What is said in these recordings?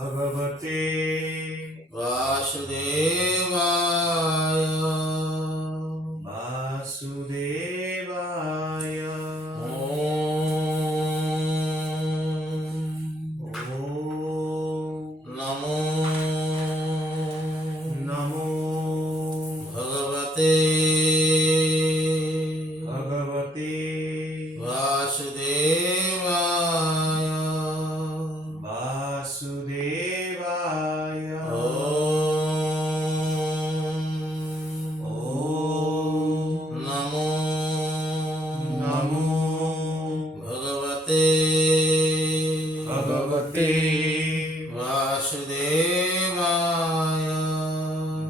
भगवते वासुदेवाय वासुदेवाय नमो नमो भगवते भगवते वासुदेवाय वासुदेवाय नमो नमो भगवते भगवते वासुदेवाय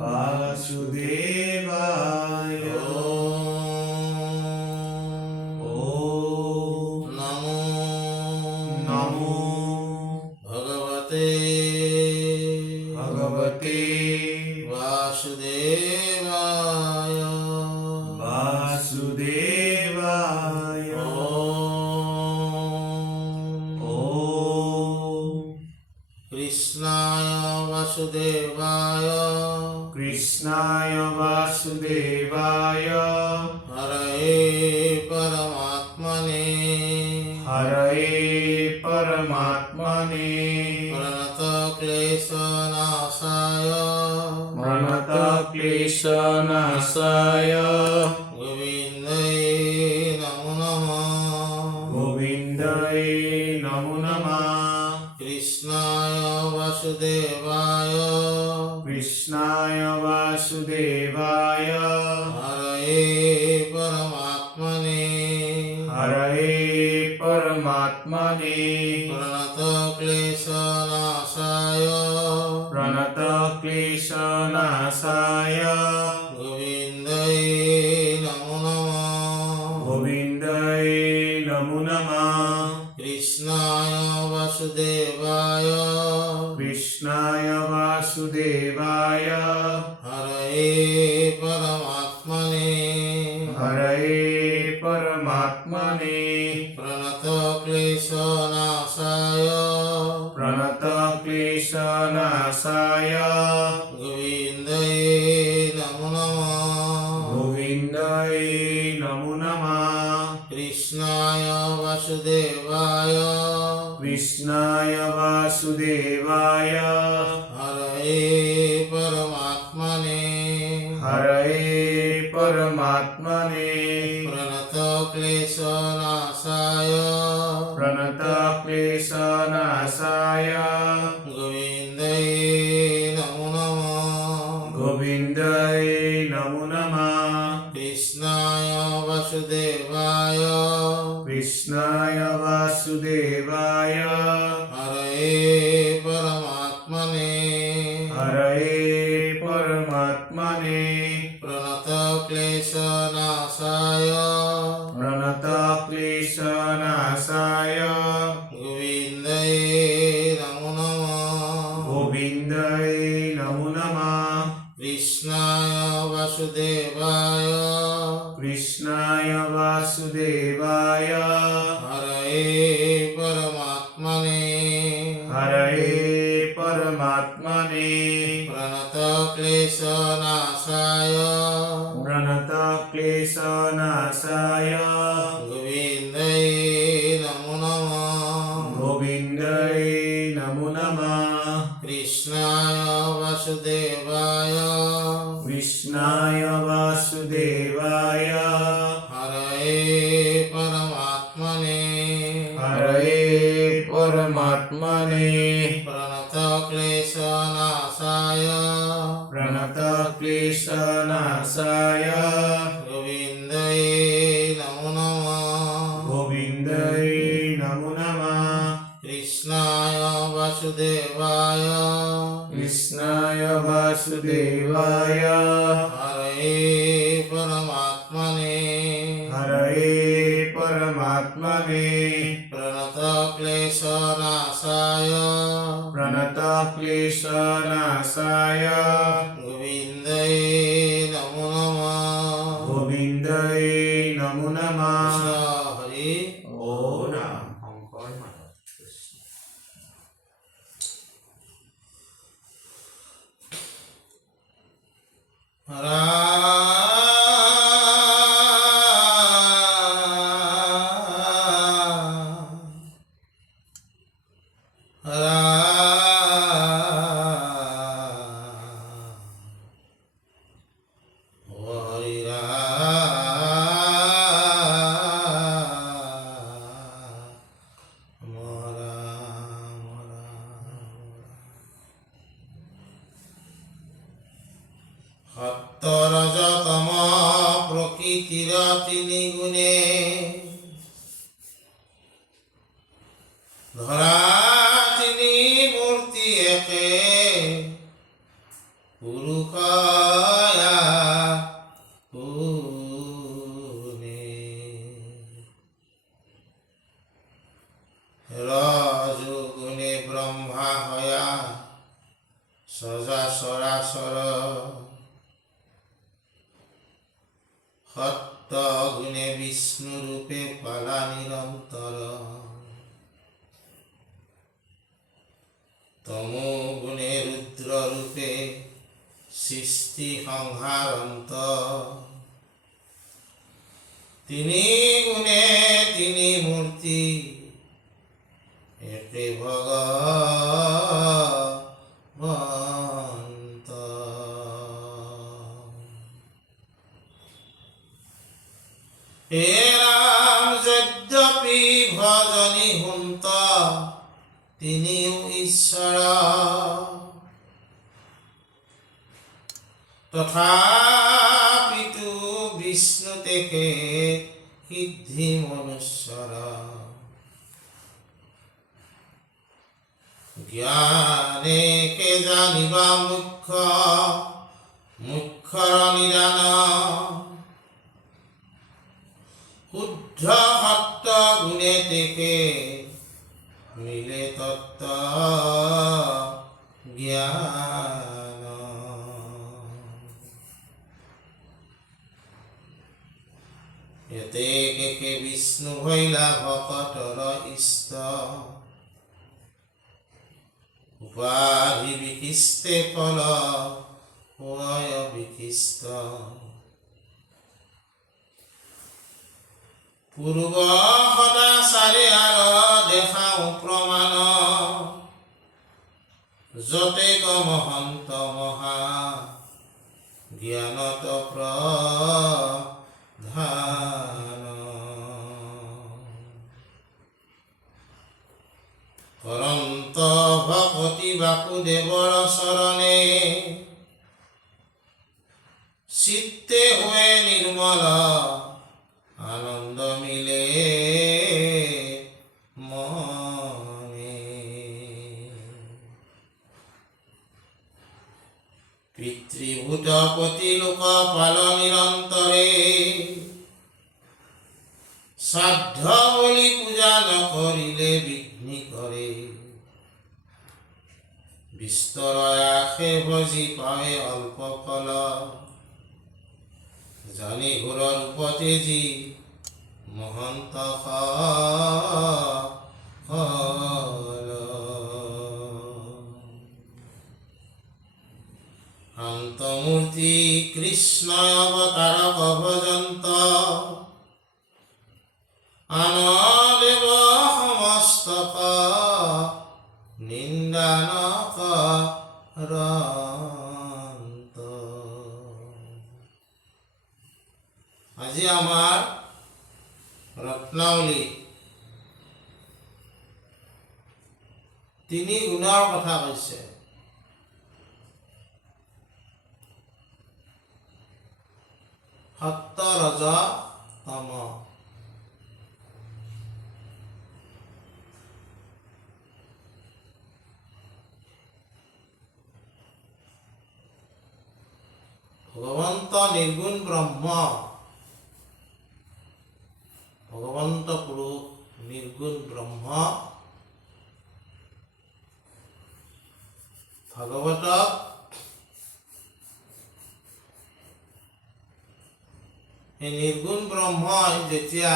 वासुदेवाय नमो नमो भगवते भगवते वासुदेवाय वासुदेवाय कृष्णाय वासुदेवाय कृष्णाय वासुदेवाय हरये परमात्मने हरये परमात्मने प्रणतक्लेशनाशाय प्रणतक्लेशनाशाय गोविन्दाय नमो नमः गोविन्दाय नमो नमः कृष्णाय वासुदेवाय कृष्णाय वासुदेवाय हरये परमात्मने हरये परमात्मने प्रणतक्लेशनाशाय प्रणतक्लेशनाशाय गोविन्दाय नमो नमः गोविन्दाय नमो नमः कृष्णाय वासुदेवाय कृष्णाय वासुदेवाय हरये परमात्मने हरये परमात्मने प्रणतक्लेशनाशाय प्रणतक्लेशनाशाय गोविन्दाय नमो नमः गोविन्दाय नमो नमः कृष्णाय वासुदेवाय कृष्णाय वासुदेवाय हरये परमात्मने हरये परमात्मने प्रणतक्लेशनाशाय प्रणतक्लेशनाशाय गोविन्दाय नमो नमः गोविन्दाय नमो नमः कृष्णाय वासुदेवाय कृष्णाय वासुदेवाय हरये परमात्मने हरये परमात्मने प्रणतक्लेशनाशाय प्रणतक्लेशनाशाय गोविन्दाय नमो नमः गोविन्दाय नमो नमः कृष्णाय वासुदेवाय कृष्णाय वासुदेवाय हरये परमात्मने हरये परमात्मने प्रणतक्लेशनाशाय प्रणतक्लेशनाशाय गोविन्दाय नमो नमः गोविन्दाय नमो नमः कृष्णाय वासुदेवाय कृष्णाय वासुदेवाय हरये परमात्मने हरये परमात्मने प्रणतक्लेशनाशाय प्रणतक्लेशनाशाय गोविन्दाय नमो नमः गोविन्दाय नमो नमः कृष्णाय वासुदेवाय कृष्णाय वासुदेवाय हरये परमात्मने हरये परमात्मने प्रणतक्लेशनाशाय प्रणतक्लेशनाशाय गोविन्दाय नमो नमः गोविन्दाय नमो नमः हरि ॐ नमः সত্তৰজতম প্ৰকৃতিৰ তিনি গুণে ধৰা তিনি মূৰ্তি একে পুৰুষয়া কোনে ৰজোগুণে ব্ৰহ্মা হয়া সজা চৰাচৰ সত্য গুণে বিষ্ণু রূপে পালা নিরন্তর তমো গুণে রুদ্র রূপে সৃষ্টি সংহারন্ত তিনি গুণে তিনি মূর্তি একে ভগবন্ত হে রাম যদ্যপি ভজনি হুন্ত তিনিও ঈশ্বর তথাপিতো বিষ্ণু থেকে সিদ্ধি মনুষ্যর জ্ঞানে কে জানিবা মুখ্য মুখ্যর নিদান শুদ্ধ সত্য গুণে থেকে মিলে তত্ত্ব জ্ঞান এতে কেকে বিষ্ণু হইলা ভকতর ইষ্ট উপাধি বিশিষ্টে ফল হয় বিশিষ্ট পূর্ব সদাচারে আর দেখাও প্রমাণ যতে মহন্ত মহা জ্ঞানত প্রধান করন্ত ভকতি বাসুদেবর শরণে চিত্তে হয়ে নির্মল আনন্দ মিলে মনে পিতৃভূতপতি লোক পাল নিরন্তরে শ্রাদ্ধ বলি পূজা নকরিলে বিঘ্নি করে বিস্তর আশে ভজি পায় অল্প ফল জানি ঘোর রূপতে জি মহন্ত শান্তমূর্তি কৃষ্ণ অবতারক ভজন্ত আনদেব সমস্তক নিন্দানক আজি আমার ৰত্নাৱলী তিনি গুণৰ কথা কৈছে। সত্য ৰজ তম। ভগৱন্ত নিৰ্গুণ ব্ৰহ্ম, ভগৱন্ত পুৰুষ নিৰ্গুণ ব্ৰহ্ম ভাগৱতক এই নিৰ্গুণ ব্ৰহ্মই যেতিয়া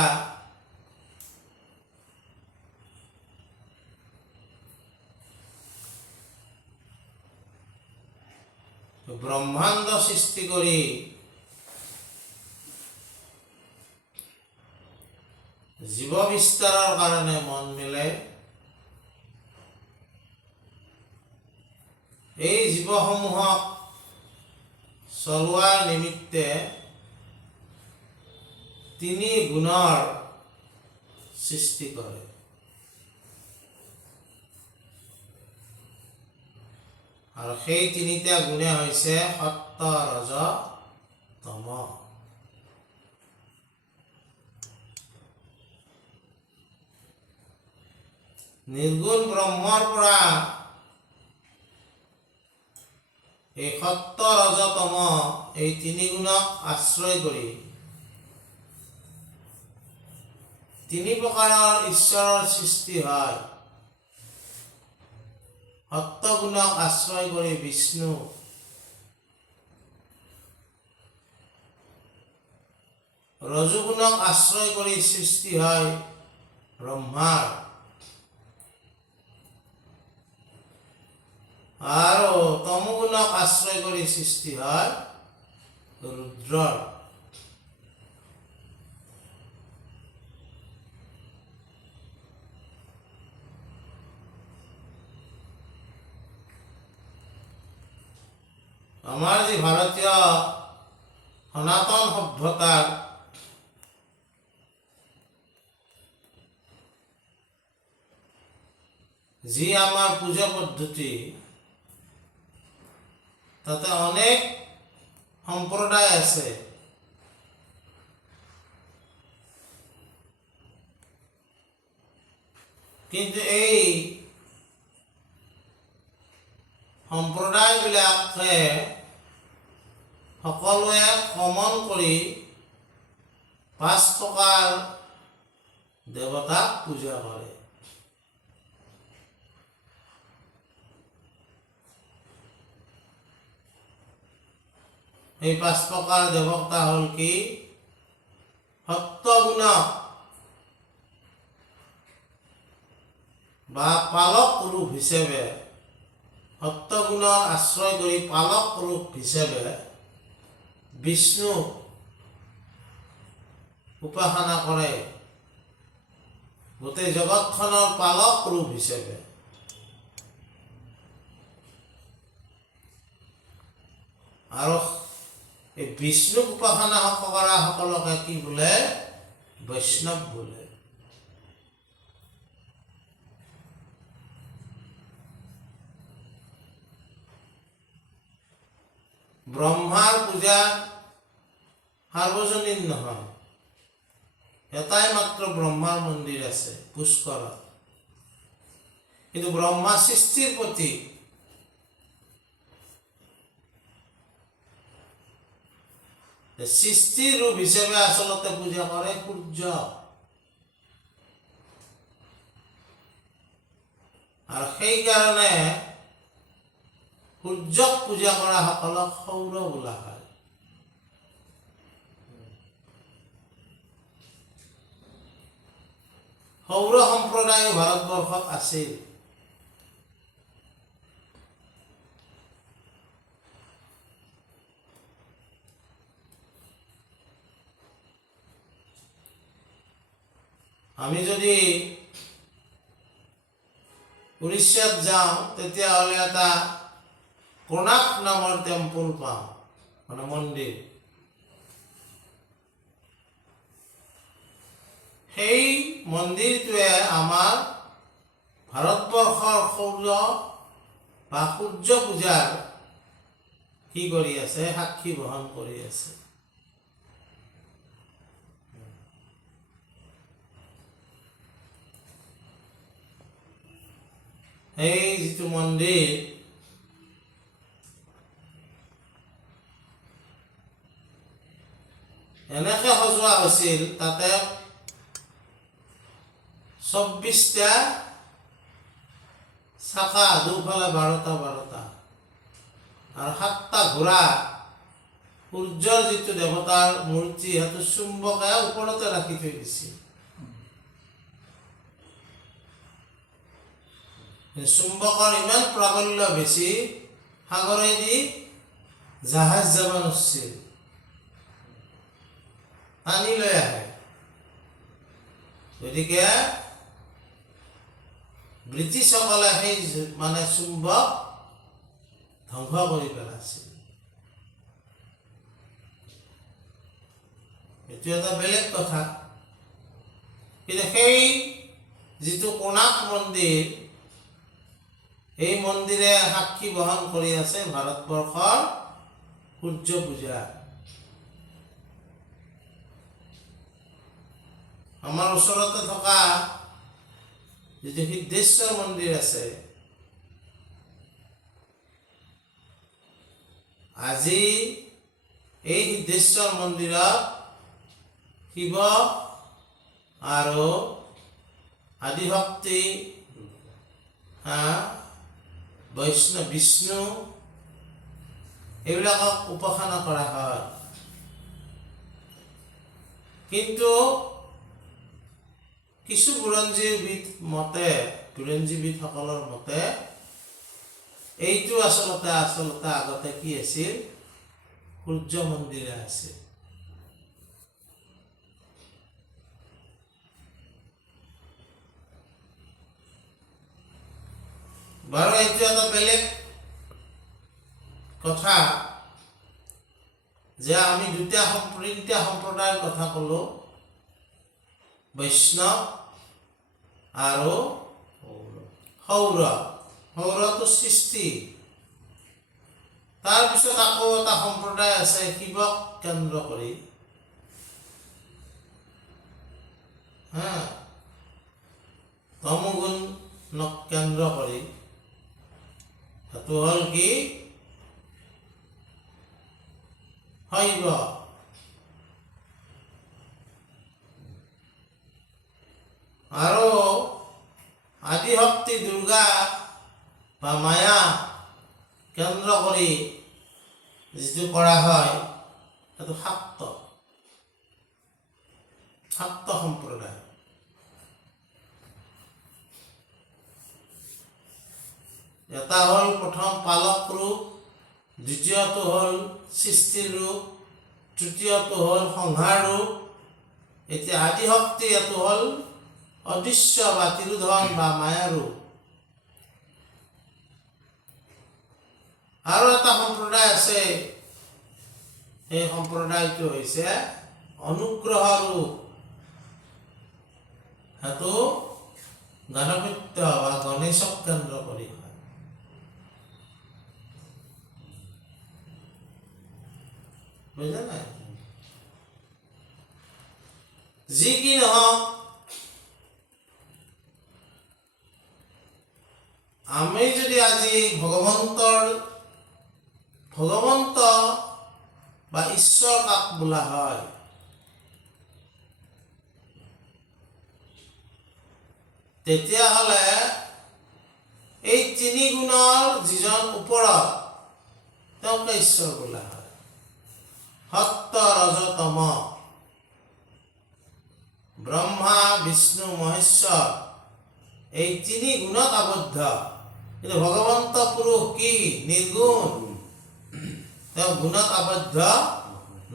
ব্ৰহ্মাণ্ড সৃষ্টি কৰি জীৱ বিস্তাৰৰ কাৰণে মন মেলে, এই জীৱসমূহক চলোৱাৰ নিমিত্তে তিনি গুণৰ সৃষ্টি কৰে। আৰু সেই তিনিটা গুণে হৈছে সত্য, ৰজ, তম। নিৰ্গুণ ব্ৰহ্মৰ পৰা এই সত্য, ৰজ, তম এই তিনি গুণক আশ্ৰয় কৰি তিনি প্ৰকাৰৰ ঈশ্বৰৰ সৃষ্টি হয়। সত্য গুণক আশ্ৰয় কৰি বিষ্ণু, ৰজোগুণক আশ্ৰয় কৰি সৃষ্টি হয় ব্ৰহ্মাৰ, আৰু তমগুণক আশ্ৰয় কৰি সৃষ্টি হয় ৰুদ্ৰৰ। আমাৰ যি ভাৰতীয় সনাতন সভ্যতাৰ যি আমাৰ পূজা পদ্ধতি, তাতে অনেক সম্প্ৰদায় আছে। কিন্তু এই সম্প্ৰদায়বিলাকে সকলোৱে কমন কৰি 5 প্ৰকাৰ দেৱতাক পূজা কৰে। এই 5 প্ৰকাৰ দেৱতা হ'ল কি? সত্যগুণ বা পালক ৰূপ হিচাপে, সত্যগুণৰ আশ্ৰয় কৰি পালক ৰূপ হিচাপে বিষ্ণু উপাসনা কৰে, গোটেই জগতখনৰ পালক ৰূপ হিচাপে। আৰু এই বিষ্ণুক উপাসনা কৰা সকলকে কি বোলে? বৈষ্ণৱ বোলে। ব্ৰহ্মাৰ পূজা সাৰ্বজনীন নহয়, এটাই মাত্ৰ ব্ৰহ্মাৰ মন্দিৰ আছে পুষ্কৰত। কিন্তু ব্ৰহ্মা সৃষ্টিৰ প্ৰতি সৃষ্টিৰ ৰূপ হিচাপে আচলতে পূজা কৰে সূৰ্য। আৰু সেইকাৰণে সূৰ্যক পূজা কৰা সকলক সৌৰ বোলা হয়। সৌৰ সম্প্ৰদায় ভাৰতবৰ্ষত আছিল। আমি যদি উৰিষ্যাত যাওঁ, তেতিয়াহ'লে এটা কোণাৰ্ক নামৰ টেম্পল পাওঁ, মানে মন্দিৰ। সেই মন্দিৰটোৱে আমাৰ ভাৰতবৰ্ষৰ সৌৰ বা সূৰ্য পূজাৰ কি কৰি আছে? সাক্ষী বহন কৰি আছে। এই যিটো মন্দিৰ, এনেকে সজোৱা হৈছিল, তাতে 24টা চাকা, দুফালে 12টা 12টা, আৰু 7টা ঘোঁৰা। সূৰ্যৰ যিটো দেৱতাৰ মূৰ্তি, সেইটো চুম্বকে ওপৰতে ৰাখি থৈ দিছিল। চুম্বকৰ ইমান প্ৰাবল্য বেছি, সাগৰেদি জাহাজ যাব নোৱাৰিছিল, টানি লৈ আহে। গতিকে ব্ৰিটিছসকলে সেই মানে চুম্বক ধ্বংস কৰি পেলাইছিল। এইটো এটা বেলেগ কথা। কিন্তু সেই যিটো কোণাৰ্ক মন্দিৰ, এই মন্দিৰে সাক্ষী বহন কৰি আছে ভাৰতবৰ্ষৰ সূৰ্য পূজা। আমাৰ ওচৰতে থকা যিটো সিদ্ধেশ্বৰ মন্দিৰ আছে, আজি এই সিদ্ধেশ্বৰ মন্দিৰত শিৱ আৰু আদিশক্তি, বিষ্ণু এইবিলাকক উপাসনা কৰা হয়। কিন্তু কিছু বুৰঞ্জীবিদসকলৰ মতে এইটো আচলতে আগতে কি আছিল? সূৰ্য মন্দিৰ আছিল। বাৰু এইটো এটা বেলেগ কথা যে আমি তিনিটা সম্প্ৰদায়ৰ কথা ক'লো, বৈষ্ণৱ আৰু সৌৰ। সৌৰটো সৃষ্টি। তাৰপিছত আকৌ এটা সম্প্ৰদায় আছে শিৱক কেন্দ্ৰ কৰি, তমোগুণক কেন্দ্ৰ কৰি। সেইটো হ'ল কি? শৈৱ। আৰু আদিশক্তি দুৰ্গা বা মায়া কেন্দ্ৰ কৰি যিটো কৰা হয়, সেইটো শাক্ত সম্প্ৰদায়। এটা হ'ল প্ৰথম পালক ৰূপ, দ্বিতীয়টো হ'ল সৃষ্টিৰ ৰূপ, তৃতীয়টো হ'ল সংহাৰ ৰূপ। এতিয়া আদিশক্তি এইটো হ'ল অদৃশ্য বা তিৰোধন বা মায়া ৰূপ। আৰু এটা সম্প্ৰদায় আছে, সেই সম্প্ৰদায়টো হৈছে অনুগ্ৰহ ৰূপ। সেইটো গণপত্য বা গণেশক কেন্দ্ৰ কৰি হয়। বুজিলে নাই? যি কি নহওক, আমি যদি আজি ভগৱন্ত বা ঈশ্বৰ কাক বোলা হয়, তেতিয়াহ'লে এই তিনি গুণৰ যিজন ওপৰত, তেওঁকে ঈশ্বৰ বোলা হয়। সত্য, ৰজ, তম, ব্ৰহ্মা, বিষ্ণু, মহেশ্বৰ, এই তিনি গুণত আবদ্ধ। কিন্তু ভগৱন্ত পুৰুষ কি? নিৰ্গুণ। তেওঁ গুণত আবদ্ধ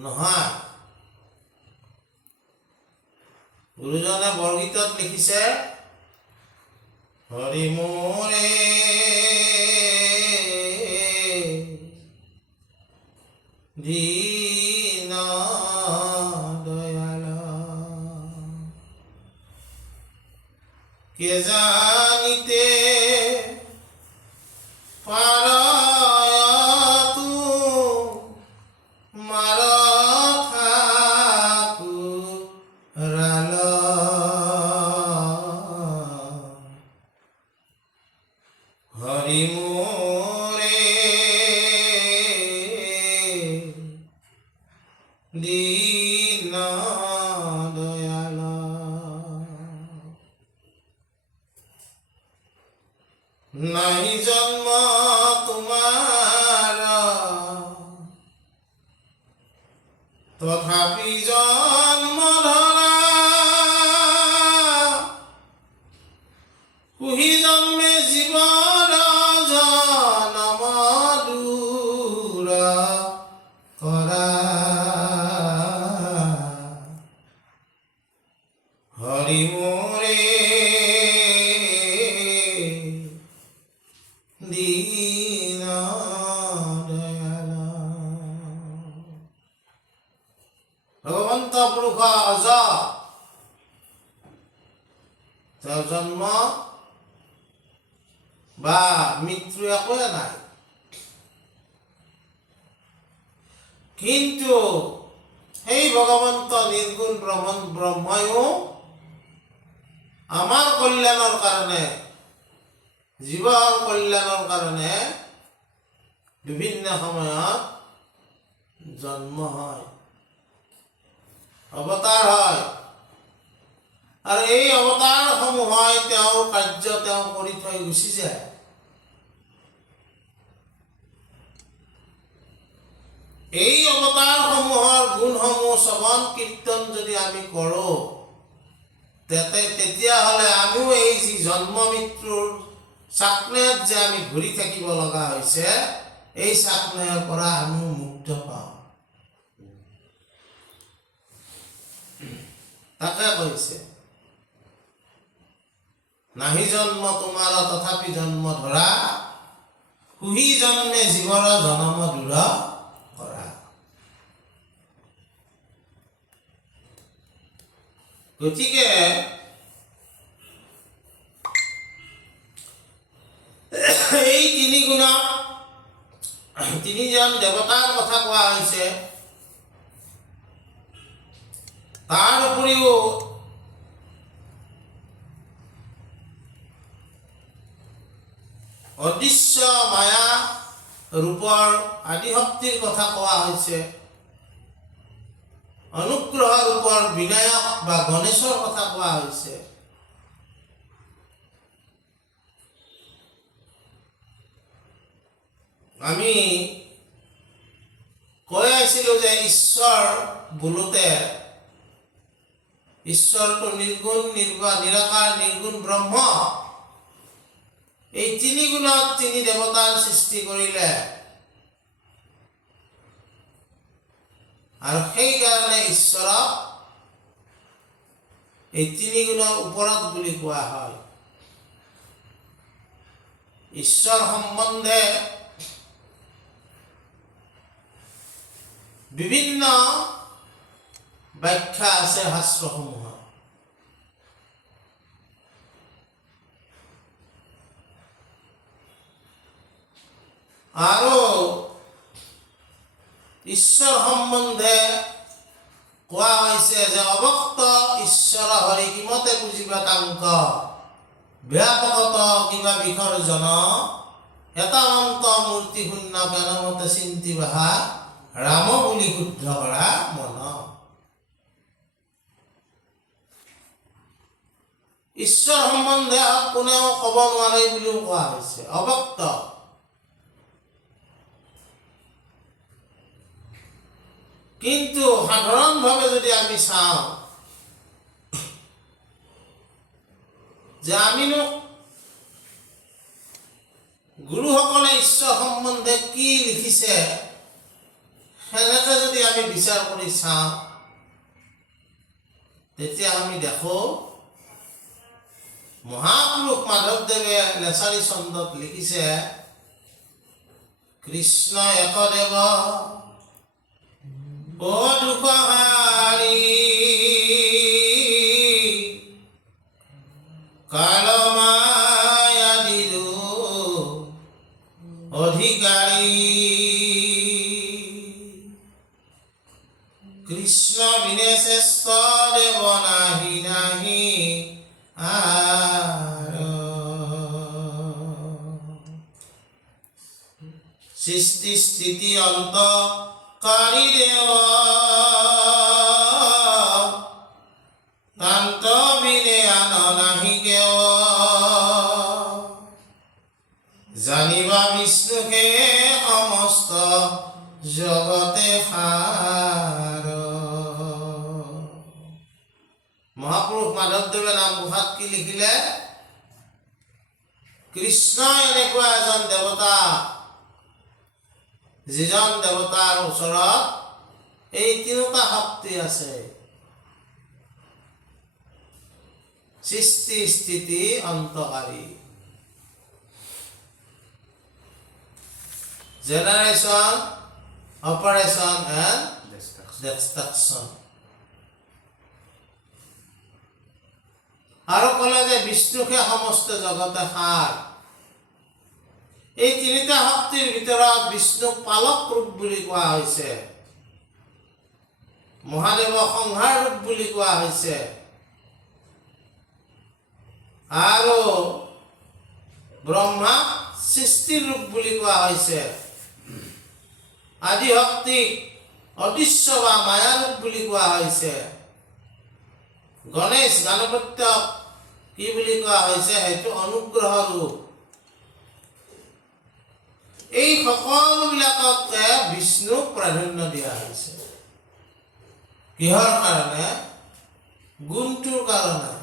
নহয়। গুৰুজনে বৰগীতত লিখিছে, হৰি মোৰে দীন দয়াল, কে জানিতে পাৰ মাৰ ঠাকুৰাল, হৰি মোৰে দীন দয়াল, নাহি জন্ম তোমাৰ তথাপি জন্ম ধৰা, কুহি জন্মে জীৱন জনম দূৰ জন্ম বা মৃত্যু একোৱে নাই। কিন্তু সেই ভগৱন্ত নিৰ্গুণ ব্ৰহ্ময়ো আমাৰ কল্যাণৰ কাৰণে, জীৱৰ কল্যাণৰ কাৰণে বিভিন্ন সময়ত জন্ম হয়, অৱতাৰ হয়। আৰু এই অৱতাৰসমূহৰ তেওঁৰ কাৰ্য তেওঁ কৰি থৈ গুচি যায়। এই অৱতাৰসমূহৰ গুণসমূহ শ্ৰৱণ কীৰ্তন যদি আমি কৰোঁ, তেতিয়াহ'লে আমিও এই যি জন্ম মৃত্যুৰ চাকনৈয়াত যে আমি ঘূৰি থাকিব লগা হৈছে, এই চাকনৈয়াৰ পৰা আমিও মুক্ত পাওঁ। তাকে কৈছে, নাহি জন্ম তোমাৰ তথাপি জন্ম ধৰা, সুহি জন্মে জীৱৰ জনম দূৰ কৰা। গতিকে এই তিনি গুণত তিনিজন দেৱতাৰ কথা কোৱা হৈছে। তাৰ উপৰিও অদৃশ্য মায়া ৰূপৰ আদিশক্তিৰ কথা কোৱা হৈছে। অনুগ্ৰহ ৰূপৰ বিনায়ক বা গণেশৰ কথা কোৱা হৈছে। আমি কৈ আছিলো যে ঈশ্বৰ বোলোতে ঈশ্বৰটো নিৰ্গুণ, নিৰাকাৰ, নিৰ্গুণ ব্ৰহ্ম। এই তিনি গুণত তিনি দেৱতাৰ সৃষ্টি কৰিলে, আৰু সেইকাৰণে ঈশ্বৰক এই তিনি গুণৰ ওপৰত বুলি কোৱা হয়। ঈশ্বৰ সম্বন্ধে বিভিন্ন ব্যাখ্যা আছে শাস্ত্ৰসমূহত। আৰু ঈশ্বৰ সম্বন্ধে কোৱা হৈছে যে অৱক্ত ঈশ্বৰ হৰি কিমতে বুজিবা কাংক, ব্যাপকত কিবা বিসৰ্জন, এতাৱন্ত মূৰ্তি শূন্য জ্ঞানমতে চিন্তি বাহা, ৰাম বুলি শুদ্ধ কৰা মন। ঈশ্বৰ সম্বন্ধে কোনেও ক'ব নোৱাৰে বুলিও কোৱা হৈছে, অৱক্ত। কিন্তু সাধাৰণভাৱে যদি আমি চাওঁ যে আমিনো গুৰুসকলে ঈশ্বৰ সম্বন্ধে কি লিখিছে, সেনেকে যদি আমি বিচাৰ কৰি চাওঁ, তেতিয়া আমি দেখো মহাপুৰুষ মাধৱদেৱে লেচাৰী চন্দত লিখিছে, কৃষ্ণ একদেৱ ও দুখহাৰী, কালমায়াদিৰো অধিকাৰী, কৃষ্ণ বিনে শ্ৰেষ্ঠ দেৱ নাহি নাহি সৃষ্টি স্থিতি অন্ত কাৰী দেৱ, তান্ত বিনে আন নাহি কেৱ, জানিবা বিষ্ণুকে সমস্ত জগতে সাৰ। মহাপুৰুষ মাধৱদেৱে নামঘোষাত কি লিখিলে? কৃষ্ণ এনেকুৱা এজন দেৱতা, যিজন দেৱতাৰ ওচৰত এই তিনিটা শক্তি আছে, সৃষ্টি স্থিতি অন্তকাৰী, জেনাৰেশ্যন, অপাৰেশ্যন এণ্ড ডিষ্ট্ৰাকশ্যন। আৰু ক'লে যে বিষ্ণুকে সমস্ত জগতে সাৰ। এই তিনিটা শক্তিৰ ভিতৰত বিষ্ণুক পালক ৰূপ বুলি কোৱা হৈছে, মহাদেৱক সংহাৰ ৰূপ বুলি কোৱা হৈছে, আৰু ব্ৰহ্মাক সৃষ্টিৰ ৰূপ বুলি কোৱা হৈছে, আদি শক্তিক অদৃশ্য বা মায়া ৰূপ বুলি কোৱা হৈছে, গণেশ গণপত্যক কি বুলি কোৱা হৈছে, সেইটো অনুগ্ৰহ ৰূপ। এই সকলোবিলাককে বিষ্ণুক প্ৰাধান্য দিয়া হৈছে। কিহৰ কাৰণে? গুণটোৰ কাৰণে,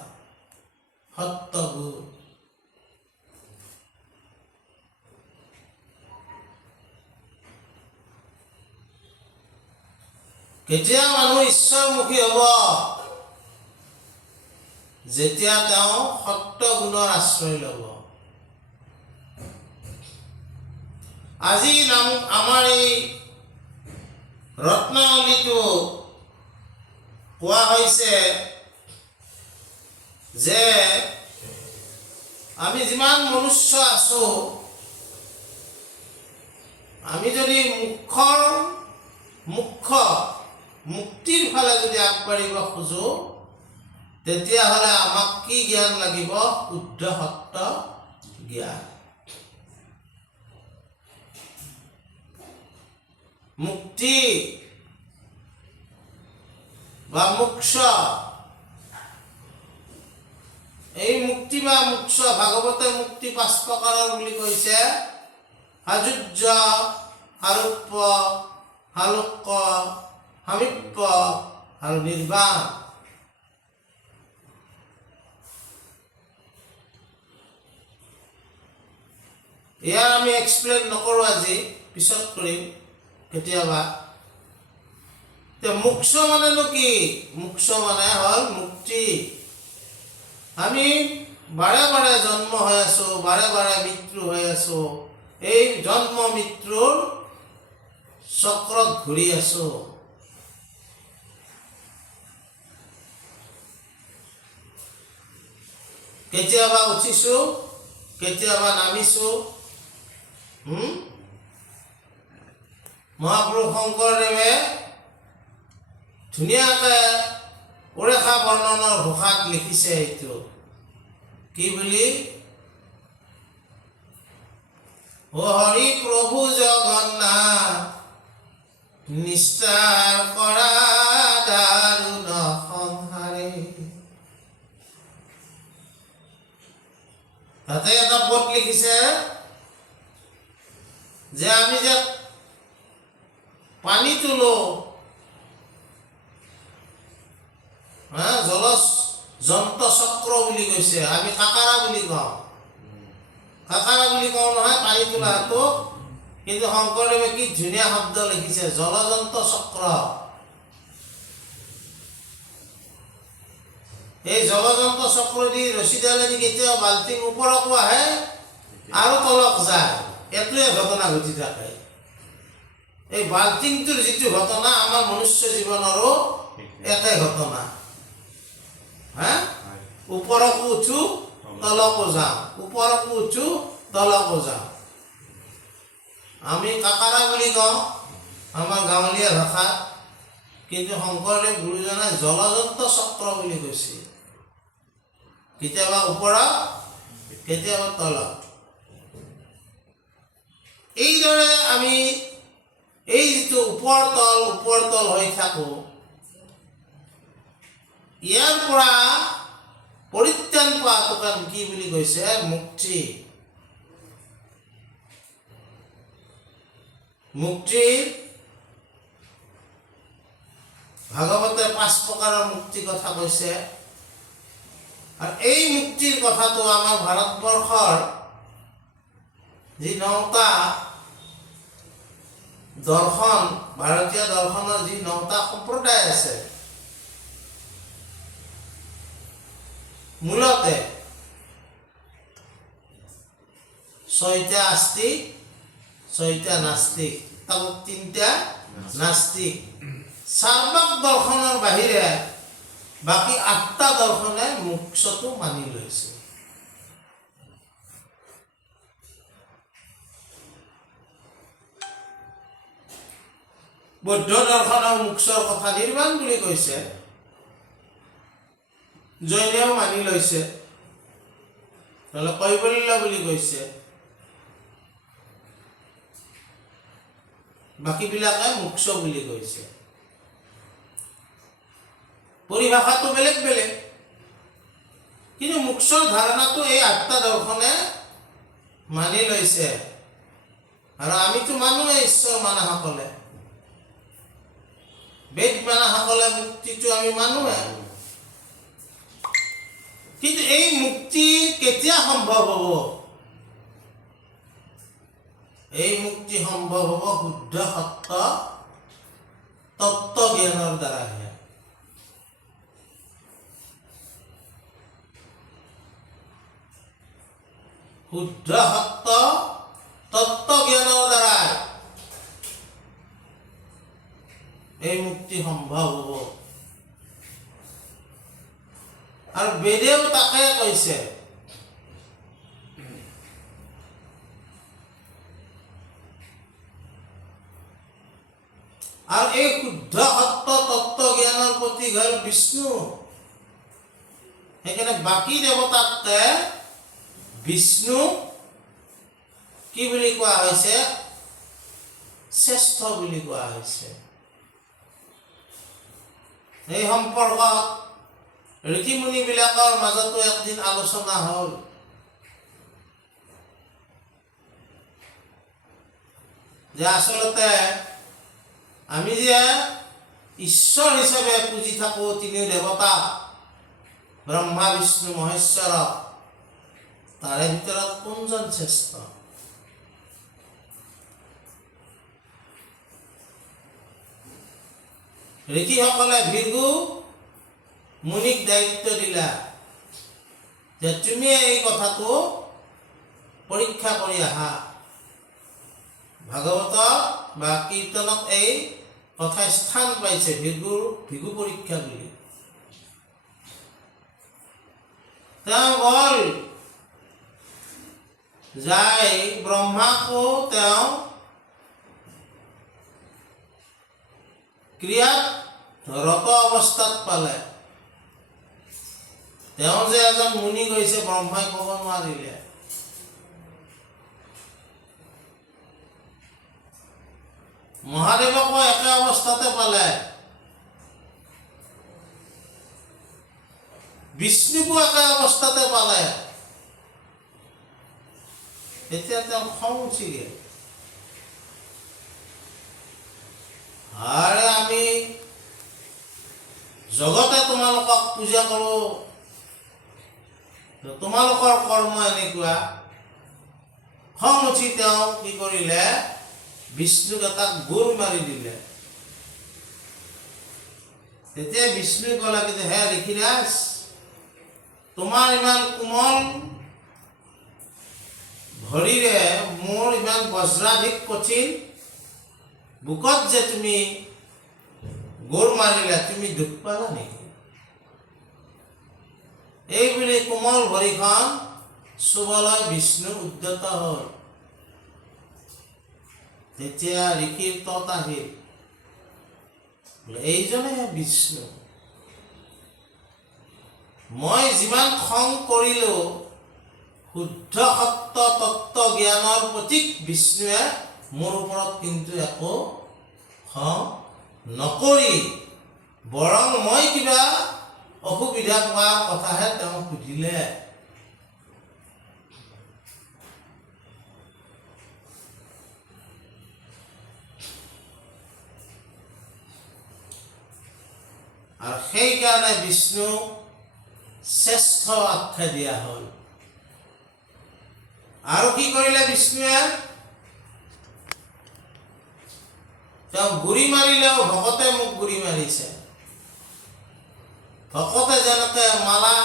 সত্য গুণ। কেতিয়া মানুহ ঈশ্বৰমুখী হ'ব? যেতিয়া তেওঁ সত্য গুণৰ আশ্ৰয় ল'ব। আজি আমাৰ এই ৰত্নাৱলীটো কোৱা হৈছে যে আমি যিমান মনুষ্য আছো, আমি যদি মুখ্য মুক্তিৰ ফালে যদি আগবাঢ়িব খোজো, তেতিয়াহ'লে আমাক কি জ্ঞান লাগিব? শুদ্ধ সত্য জ্ঞান। মুক্তি বা মোক্ষ, এই মুক্তি বা মোক্ষ ভাগৱতে মুক্তি 5 প্ৰকাৰৰ বুলি কৈছে। সাযুজ্য, সাৰূপ্য, সালোক্য, সামীপ্য আৰু নিৰ্বাণ। ইয়াৰ আমি এক্সপ্লেইন নকৰোঁ, আজি পিছত কৰিম কেতিয়াবা। মোক্ষ মানেনো কি? মোক্ষ মানে হ'ল মুক্তি। আমি বাৰে বাৰে জন্ম হৈ আছো, বাৰে বাৰে মৃত্যু হৈ আছো, এই জন্ম মৃত্যুৰ চক্ৰত ঘূৰি আছো। কেতিয়াবা উঠিছো, কেতিয়াবা নামিছো। মহাপুৰুষ শংকৰদেৱে ধুনীয়াকৈ উৰেষা বৰ্ণনৰ ভাষাত লিখিছে এইটো। কি বুলি? ও হৰি প্ৰভু জগন্নাথ, নিষ্ঠাৰ কৰা দাৰুণ সংসাৰে। তাতে এটা পদ লিখিছে যে আমি যে পানী তোলো, জলজ যন্ত্ৰ চক্ৰ বুলি কৈছে, আমি কাকাৰা বুলি কওঁ। কাকাৰা বুলি কওঁ নহয় পানী তোলাটো, কিন্তু শংকৰদেৱে কি ধুনীয়া শব্দ লিখিছে, জলযন্ত্ৰ চক্ৰ। এই জলযন্ত্ৰ চক্ৰ দি ৰছীডালেদি কেতিয়াও বাল্টিং ওপৰকো আহে আৰু তলক যায়, এইটোৱে ঘটনা ঘটি থাকে। এই বাল্টিংটোৰ যিটো ঘটনা, আমাৰ মনুষ্য জীৱনৰো একে ঘটনা। ওপৰকো উঠো, তলকো যাওঁ, ওপৰকো উঠো, তলকো যাওঁ। আমি কাকাৰা বুলি কওঁ আমাৰ গাঁৱলীয়া ভাষাত, কিন্তু শংকৰদেৱ গুৰুজনাই জলযন্ত্ৰ চক্ৰ বুলি কৈছিল। কেতিয়াবা ওপৰত, কেতিয়াবা তলত। এইদৰে আমি এই যিটো ওপৰ তল হৈ থাকো, ইয়াৰ পৰা পৰিত্ৰাণ পোৱাটোকে কি বুলি কৈছে? মুক্তি। মুক্তিৰ ভাগৱতে 5 প্ৰকাৰৰ মুক্তিৰ কথা কৈছে। আৰু এই মুক্তিৰ কথাটো আমাৰ ভাৰতবৰ্ষৰ যি 9টা দৰ্শন, ভাৰতীয় দৰ্শনৰ যি 9টা সম্প্ৰদায় আছে, মূলতে 6টা আস্তিক, 6টা নাস্তিক, তাকো 3টা নাস্তিক। চাৰ্বাক দৰ্শনৰ বাহিৰে বাকী 8টা দৰ্শনে মোক্ষটো মানি লৈছে। বৌদ্ধ দৰ্শনৰ মোক্ষৰ কথা নিৰ্বাণ বুলি কৈছে, জৈনেও মানি লৈছে, নহ'লে কৈবল্য বুলি কৈছে, বাকীবিলাকে মোক্ষ বুলি কৈছে। পৰিভাষাটো বেলেগ বেলেগ, কিন্তু মোক্ষৰ ধাৰণাটো এই 8টা দৰ্শনে মানি লৈছে। আৰু আমিতো মানুহে, ঈশ্বৰ মানাসকলে, বেদ মানাসকলে মুক্তিটো আমি মানুহে। কিন্তু এই মুক্তি কেতিয়া সম্ভৱ হ'ব? এই মুক্তি সম্ভৱ হ'ব শুদ্ধ সত্য তত্ত্ব জ্ঞানৰ দ্বাৰাহে। শুদ্ধ সত্য তত্ত্ব জ্ঞানৰ দ্বাৰাই এই মুক্তি সম্ভৱ হ'ব। আৰু বেদেও তাকে কৈছে। আৰু এই শুদ্ধ সত্য তত্ত্ব জ্ঞানৰ প্ৰতীক হ'ল বিষ্ণু। সেইকাৰণে বাকী দেৱতাতকে বিষ্ণু কি বুলি কোৱা হৈছে? শ্ৰেষ্ঠ বুলি কোৱা হৈছে। এই সম্পৰ্কত ঋষিমুনিবিলাকৰ মাজতো একদিন আলোচনা হ'ল। যে আচলতে আমি যে ঈশ্বৰ হিচাপে পুজি থাকোঁ তিনি দেৱতা, ব্ৰহ্মা বিষ্ণু মহেশ্বৰক, তাৰে ভিতৰত কোনজন শ্ৰেষ্ঠ? ঋষিসকলে ভৃগু মুনিক দায়িত্ব দিলা যে তুমি এই কথাটো পৰীক্ষা কৰি আহা। ভাগৱত বা কীৰ্তনত এই কথা স্থান পাইছে, ভৃগু পৰীক্ষা বুলি। তেওঁ গ'ল, যাই ব্ৰহ্মাকো তেওঁ ক্ৰিয়াত ৰত অৱস্থাত পালে। তেওঁ যে এজন মুনি গৈছে ব্ৰহ্মাই ক'ব নোৱাৰিলে। মহাদেৱকো একে অৱস্থাতে পালে, বিষ্ণুকো একে অৱস্থাতে পালে। এতিয়া তেওঁ খং উঠি গ'ল। আৰে আমি জগতে তোমালোকক পূজা কৰোঁ, তোমালোকৰ কৰ্ম এনেকুৱা। খং উঠি তেওঁ কি কৰিলে? বিষ্ণুক এটা গোৰ মাৰি দিলে। তেতিয়া বিষ্ণুই ক'লে কিন্তু হে ঋষিৰাজ, তোমাৰ ইমান কোমল ভৰিৰে মোৰ ইমান বজ্ৰাধিক কঠিন বুকত যে তুমি গোৰ মাৰিলা, তুমি দুখ পালা নেকি? এই বুলি কোমল ভৰিখন চুবলৈ বিষ্ণু উদ্যত হ'ল। তেতিয়া ঋষিৰ তত আহিল, এইজনেহে বিষ্ণু। মই যিমান খং কৰিলোঁ, শুদ্ধ সত্য তত্ত্ব জ্ঞানৰ প্ৰতীক বিষ্ণুৱে মোৰ ওপৰত কিন্তু একো খং নকৰি বৰং মই কিবা অসুবিধা পোৱাৰ কথাহে তেওঁ সুধিলে। আৰু সেইকাৰণে বিষ্ণু শ্ৰেষ্ঠ আখ্যা দিয়া হ'ল। আৰু কি কৰিলে বিষ্ণুৱে? তেওঁ গুৰি মাৰিলেও ভকতে মোক গুৰি মাৰিছে। ভকতে যেনেকে মালা,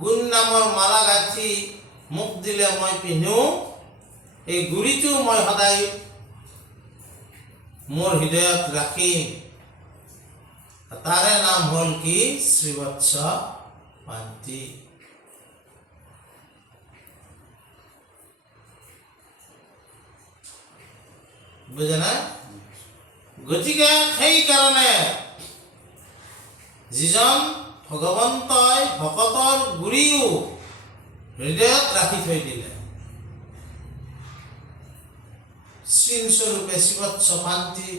গুণ নামৰ মালা গাঁঠি মোক দিলে মই পিন্ধো, এই গুৰিটো মই সদায় মোৰ হৃদয়ত ৰাখিম। তাৰে নাম হ'ল কি শ্ৰীবৎস পান্তি। বুজে নাই? গতিকে সেইকাৰণে যিজন ভগৱন্তই ভকতৰ গুৰিও হৃদয়ত ৰাখি থৈ দিলে, স্বৰূপে শ্ৰীবৎস পান্তি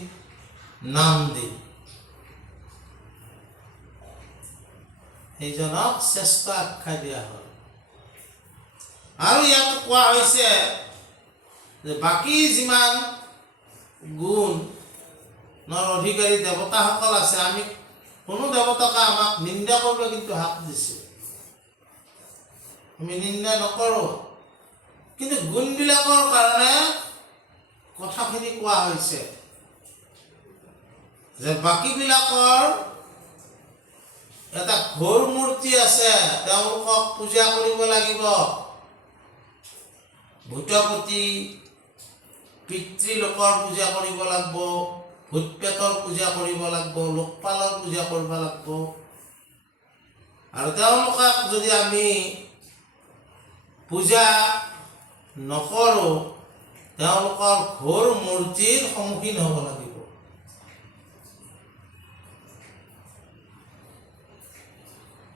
নাম দি সেইজনক শ্ৰেষ্ঠ আখ্যা দিয়া হ'ল। আৰু ইয়াত কোৱা হৈছে যে বাকী যিমান গুণৰ অধিকাৰী দেৱতাসকল আছে, আমি কোনো দেৱতাকে আমাক নিন্দা কৰিব কিন্তু হাক দিছে, আমি নিন্দা নকৰোঁ, কিন্তু গুণবিলাকৰ কাৰণে কথাখিনি কোৱা হৈছে যে বাকীবিলাকৰ এটা ঘোৰ মূৰ্তি আছে, তেওঁলোকক পূজা কৰিব লাগিব। ভূতপতি পিতৃলোকৰ পূজা কৰিব লাগিব, ভূত পেটৰ পূজা কৰিব লাগিব, লোকপালৰ পূজা কৰিব লাগিব। আৰু তেওঁলোকক যদি আমি পূজা নকৰোঁ, তেওঁলোকৰ ঘোৰ মূৰ্তিৰ সন্মুখীন হ'ব লাগিব।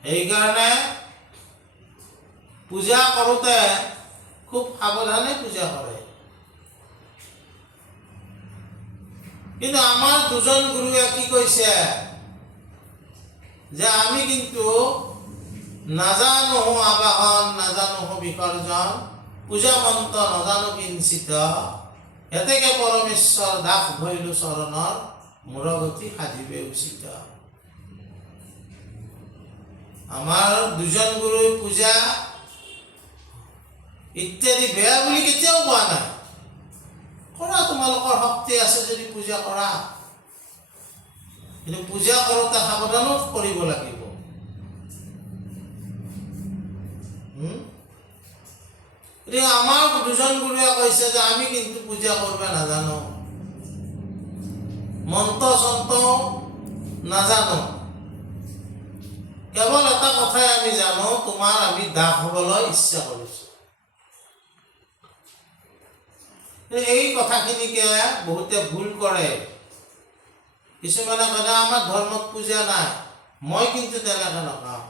সেইকাৰণে পূজা কৰোঁতে খুব সাৱধানে পূজা কৰে। কিন্তু আমাৰ দুজন গুৰুৱে কি কৈছে যে আমি কিন্তু নাজানো আবাহন, নাজানো বিসৰ্জন, পূজা মন্ত্ৰ নাজানো কিঞ্চিত, এতেকে পৰমেশ্বৰ দাস ভৈলো চৰণৰ মূৰগতি সাধিবে উচিত। আমাৰ দুজন গুৰুৰ পূজা ইত্যাদি বেয়া বুলি কেতিয়াও কোৱা নাই। কৰা, তোমালোকৰ শক্তি আছে যদি পূজা কৰা, কিন্তু পূজা কৰোঁতে সাৱধানত কৰিব লাগিব। এতিয়া আমাৰ দুজন গুৰুৱে কৈছে যে আমি কিন্তু পূজা কৰিব নাজানো, মন্ত্ৰ চন্ত্ৰ নাজানো, কেৱল এটা কথাই আমি জানো, তোমাৰ আমি দাস হ'বলৈ ইচ্ছা কৰিছোঁ। এই কথাখিনিকে বহুতে ভুল কৰে। কিছুমানে কয় আমাৰ ধৰ্মত পূজা নাই, মই কিন্তু তেনেকৈ নকওঁ।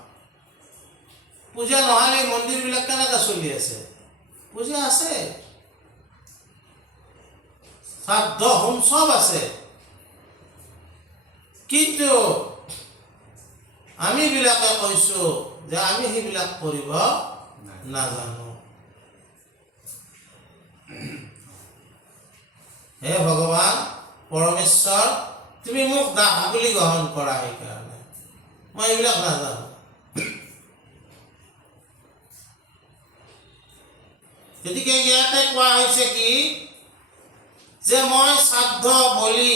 পূজা নহ'লে মন্দিৰবিলাক কেনেকৈ চলি আছে? পূজা আছে, শ্ৰাদ্ধ হোম চব আছে, কিন্তু আমিবিলাকে কৈছোঁ যে আমি সেইবিলাক কৰিব নাজানো। হে ভগৱান পৰমেশ্বৰ, তুমি মোক দাস বুলি গ্ৰহণ কৰা, সেইকাৰণে মই এইবিলাক নাজানো। গতিকে ইয়াতে কোৱা হৈছে কি যে মই শ্ৰাদ্ধ বলি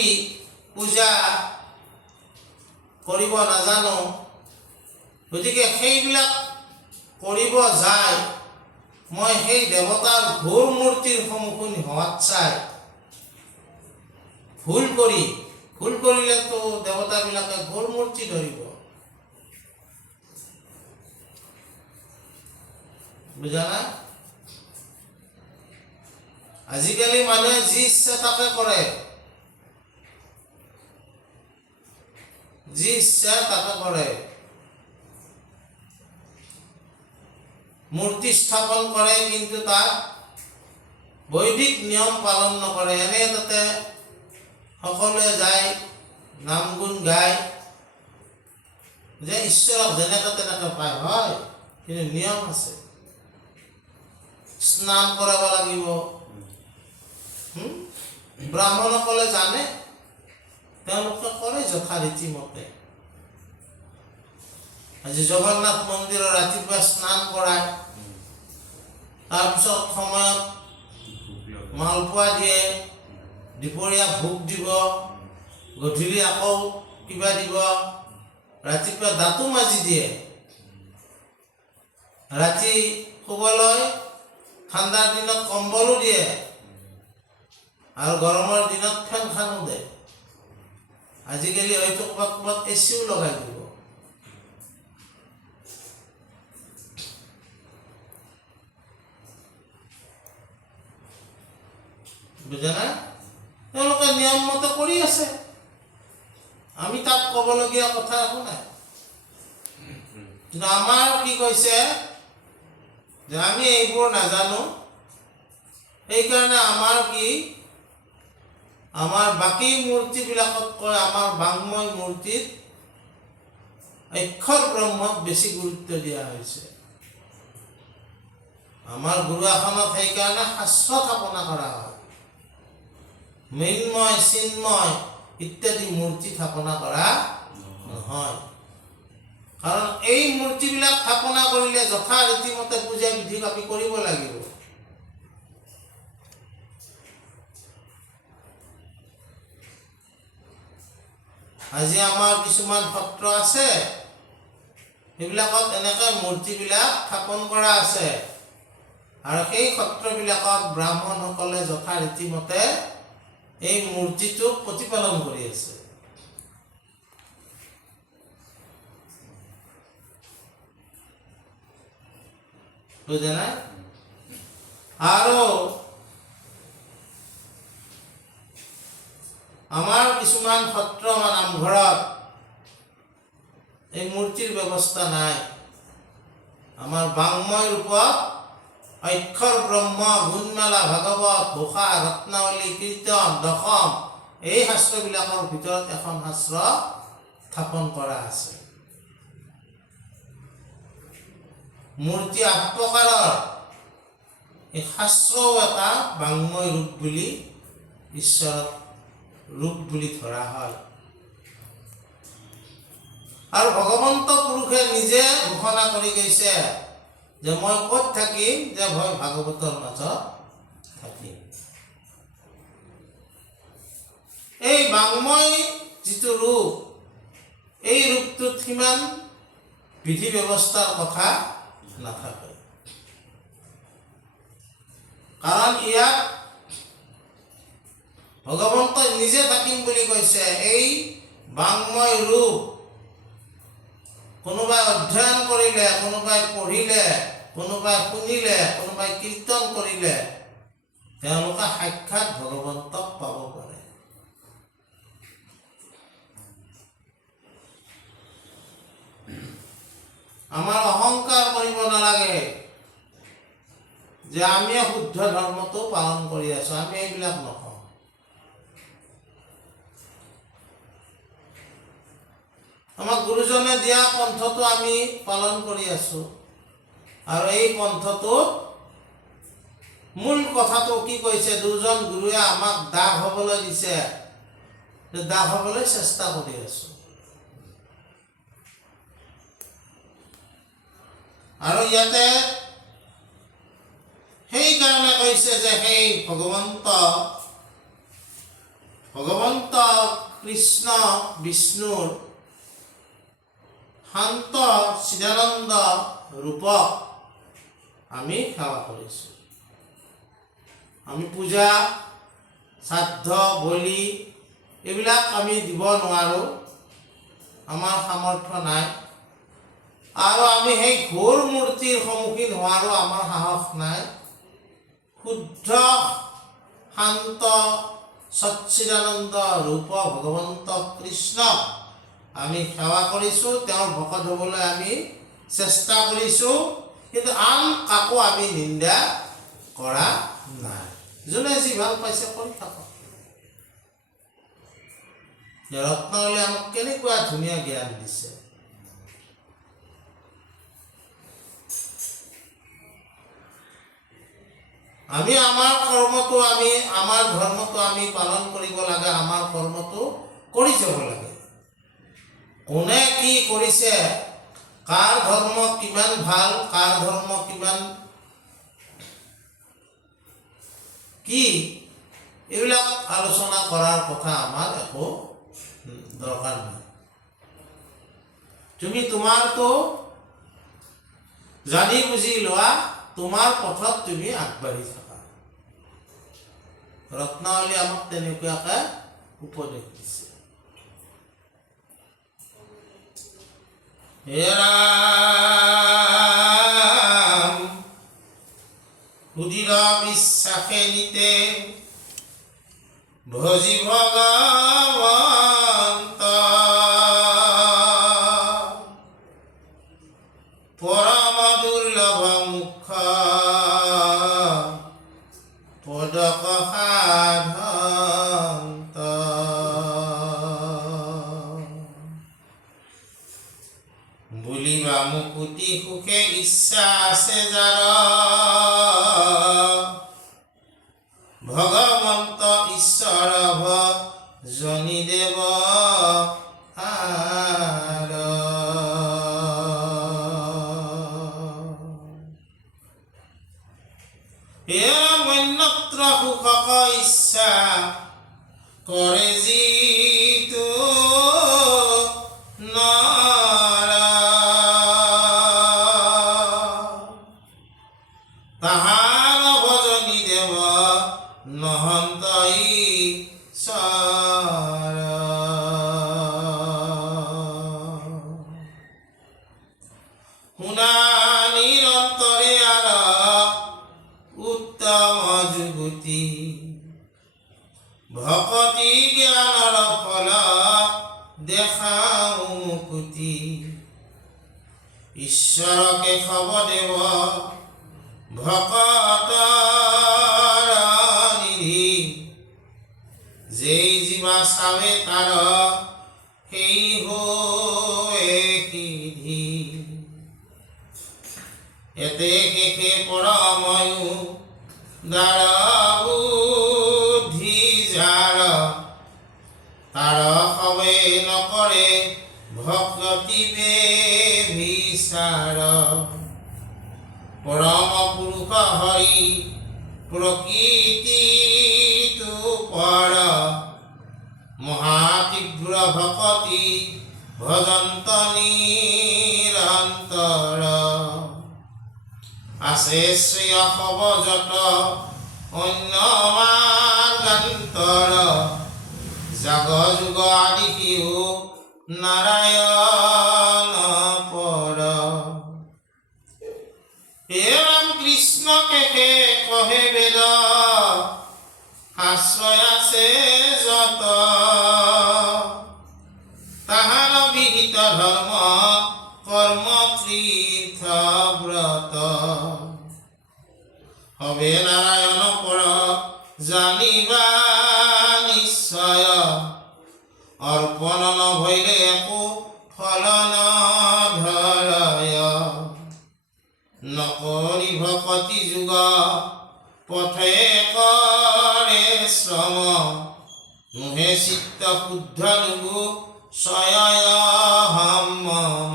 পূজা কৰিব নাজানো, গতিকে সেইবিলাক কৰিব যায় মই সেই দেৱতাৰ ঘোৰ মূৰ্তিৰ সন্মুখীন হোৱাত চাই ভুল কৰিলেতো দেৱতাবিলাকে ঘোৰ মূৰ্তি ধৰিব। বুজা নাই? আজিকালি মানুহে যি ইচ্ছা তাকে কৰে, যি ইচ্ছা তাকে কৰে, মূৰ্তি স্থাপন কৰে, কিন্তু তাত বৈদিক নিয়ম পালন নকৰে। এনে তাতে সকলোৱে যায় নাম গুণ গায় যে ঈশ্বৰক যেনেকৈ তেনেকৈ পায়, হয়, কিন্তু নিয়ম আছে, স্নান কৰাব লাগিব। ব্ৰাহ্মণসকলে জানে, তেওঁলোকে কৰে যথাৰীতি মতে। আজি জগন্নাথ মন্দিৰৰ ৰাতিপুৱা স্নান কৰায়, তাৰপিছত সময়ত মালপোৱা দিয়ে, দুপৰীয়া ভোগ দিব, গধূলি আকৌ কিবা দিব, ৰাতিপুৱা দাঁতো মাজি দিয়ে, ৰাতি শুবলৈ ঠাণ্ডাৰ দিনত কম্বলো দিয়ে, আৰু গৰমৰ দিনত ফেনখনো দিয়ে। আজিকালি হয়তো ক'ৰবাত এচিও লগাই দিব। বুজানে? তেওঁলোকে নিয়ম মতে কৰি আছে, আমি তাত ক'বলগীয়া কথা একো নাই। কিন্তু আমাৰ কি কৈছে যে আমি এইবোৰ নাজানো, সেইকাৰণে আমাৰ কি, আমাৰ বাকী মূৰ্তিবিলাকতকৈ আমাৰ বাংময় মূৰ্তিত অক্ষৰ ব্ৰহ্মক বেছি গুৰুত্ব দিয়া হৈছে। আমাৰ গুৰু আসনত সেইকাৰণে শাস্ত্ৰ স্থাপনা কৰা হয়, মৃন্ময় চিন্ময় ইত্যাদি মূৰ্তি স্থাপনা কৰা নহয়। কাৰণ এই মূৰ্তিবিলাক স্থাপনা কৰিলে যথা ৰীতিমতে পূজা বিধিক আমি কৰিব লাগিব। আজি আমাৰ কিছুমান সত্ৰ আছে, সেইবিলাকত এনেকৈ মূৰ্তিবিলাক স্থাপন কৰা আছে, আৰু সেই সত্ৰবিলাকত ব্ৰাহ্মণসকলে যথা ৰীতিমতে এই মূৰ্তিটোক প্ৰতিপালন কৰি আছে। বুজে নাই? আৰু আমাৰ কিছুমান সত্ৰ বা নামঘৰত এই মূৰ্তিৰ ব্যৱস্থা নাই। আমাৰ বাংময় ৰূপত অক্ষৰ ব্ৰহ্ম, গুণমালা, ভাগৱত, ঘোষা, ৰত্নাৱলী, কীৰ্তন, দশম এই শাস্ত্ৰবিলাকৰ ভিতৰত এখন শাস্ত্ৰ স্থাপন কৰা আছে। মূৰ্তি ৮ প্ৰকাৰৰ, এই শাস্ত্ৰও এটা বাংময় ৰূপ বুলি, ঈশ্বৰৰ ৰূপ বুলি ধৰা হয়। আৰু ভগৱন্ত পুৰুষে নিজে ঘোষণা কৰি গৈছে যে মই ক'ত থাকিম, যে মই ভাগৱতৰ মাজত থাকিম। এই বাংময় যিটো ৰূপ, এই ৰূপটোত সিমান বিধি ব্যৱস্থাৰ কথা নাথাকে। কাৰণ ইয়াত ভগৱন্তই নিজে থাকিম বুলি কৈছে। এই বাংময় ৰূপ কোনোবাই অধ্যয়ন কৰিলে, কোনোবাই পঢ়িলে, কোনোবাই শুনিলে, কোনোবাই কীৰ্তন কৰিলে, তেওঁলোকে সাক্ষাৎ ভগৱন্তক পাব পাৰে। আমাৰ অহংকাৰ কৰিব নালাগে যে আমি শুদ্ধ ধৰ্মটো পালন কৰি আছো, আমি এইবিলাক নকওঁ। আমাক গুৰুজনে দিয়া পন্থটো আমি পালন কৰি আছো, আৰু এই পন্থটোত মূল কথাটো কি কৈছে, দুজন গুৰুৱে আমাক দাস হ'বলৈ দিছে, দাস হ'বলৈ চেষ্টা কৰি আছো। আৰু ইয়াতে সেইকাৰণে কৈছে যে সেই ভগৱন্ত কৃষ্ণ বিষ্ণুৰ শান্ত চিদানন্দ ৰূপক আমি সেৱা কৰিছোঁ। আমি পূজা, শ্ৰাদ্ধ, বলি এইবিলাক আমি দিব নোৱাৰোঁ, আমাৰ সামৰ্থ্য নাই। আৰু আমি সেই ঘোৰ মূৰ্তিৰ সন্মুখীন হোৱাৰো আমাৰ সাহস নাই। শুদ্ধ শান্ত সচ্চিদানন্দ ৰূপ ভগৱন্ত কৃষ্ণক আমি সেৱা কৰিছোঁ, তেওঁৰ ভকত হ'বলৈ আমি চেষ্টা কৰিছোঁ, কিন্তু আন কাকো আমি নিন্দা কৰা নাই। যোনে যি ভাল পাইছে কৰি থাকক। ৰত্নাৱলী আমাক কেনেকুৱা ধুনীয়া জ্ঞান দিছে। আমি আমাৰ কৰ্মটো, আমাৰ ধৰ্মটো আমি পালন কৰিব লাগে, আমাৰ কৰ্মটো কৰি যাব লাগে। কোনে কি কৰিছে, কাৰ ধৰ্ম কিমান ভাল, কাৰ ধৰ্ম কিমান কি, এইবিলাক আলোচনা কৰাৰ কথা আমাৰ একো দৰকাৰ নাই। তুমি তোমাৰটো জানি বুজি লোৱা, তোমাৰ পথত তুমি আগবাঢ়ি থাকা। ৰত্নাৱলী আমাক তেনেকুৱাকে উপদেশ দিছে। হে ৰাম সুদৃঢ় বিশ্বাসে নিতে ভজি ভগৱন্ত পৰম দুৰ্লভ মুখ পদক সাধন্ত বুলিবা মুকুতি সুখে ইচ্ছা আছে যাৰ ভগৱন্ত ঈশ্বৰ জনি দেৱ আৰ অন্যত্ৰ সুখক ইচ্ছা কৰে যিটো নৰ তাহাৰ ভজনি দেৱ নহন্ত ঈশ্বৰ শুনা নিৰন্তৰে আৰ উত্তম যুগতি ভকতি জ্ঞানৰ ফল দেখাও মুকুতি ঈশ্বৰকে খব দেৱ ভকতৰ নিধি যেই জীৱা চাবে তাৰ সেই হৈ সিদ্ধি এতে শেষে পৰময়ো দ্বাৰ বুদ্ধি যাৰ তাৰ সবে নকৰে ভক্তি বিচাৰ পৰম পুৰুষ হৰি প্ৰকৃতিটো পৰ মহাতীব্ৰ ভকতি ভজন্ত নিৰন্তৰ আছে শ্ৰেয় সবজত অন্য মাৰ্গান্তৰ জাগ যুগ আদি সিও নাৰায়ণ পৰ হে ৰাম কৃষ্ণ কেকে কহে বেদ আশ্ৰয় আছে যত তাহাৰ বিহিত ধৰ্ম কৰ্ম তীৰ্থ ব্ৰত হবে নাৰায়ণ পৰ জানিবা নিশ্চয় অৰ্পণ নভৈলে একো ফল নধৰয় নকৰি ভকতি যুগ পথে কৰে শ্ৰম নোহে চিত্ত শুদ্ধ লোগো স্বয় মম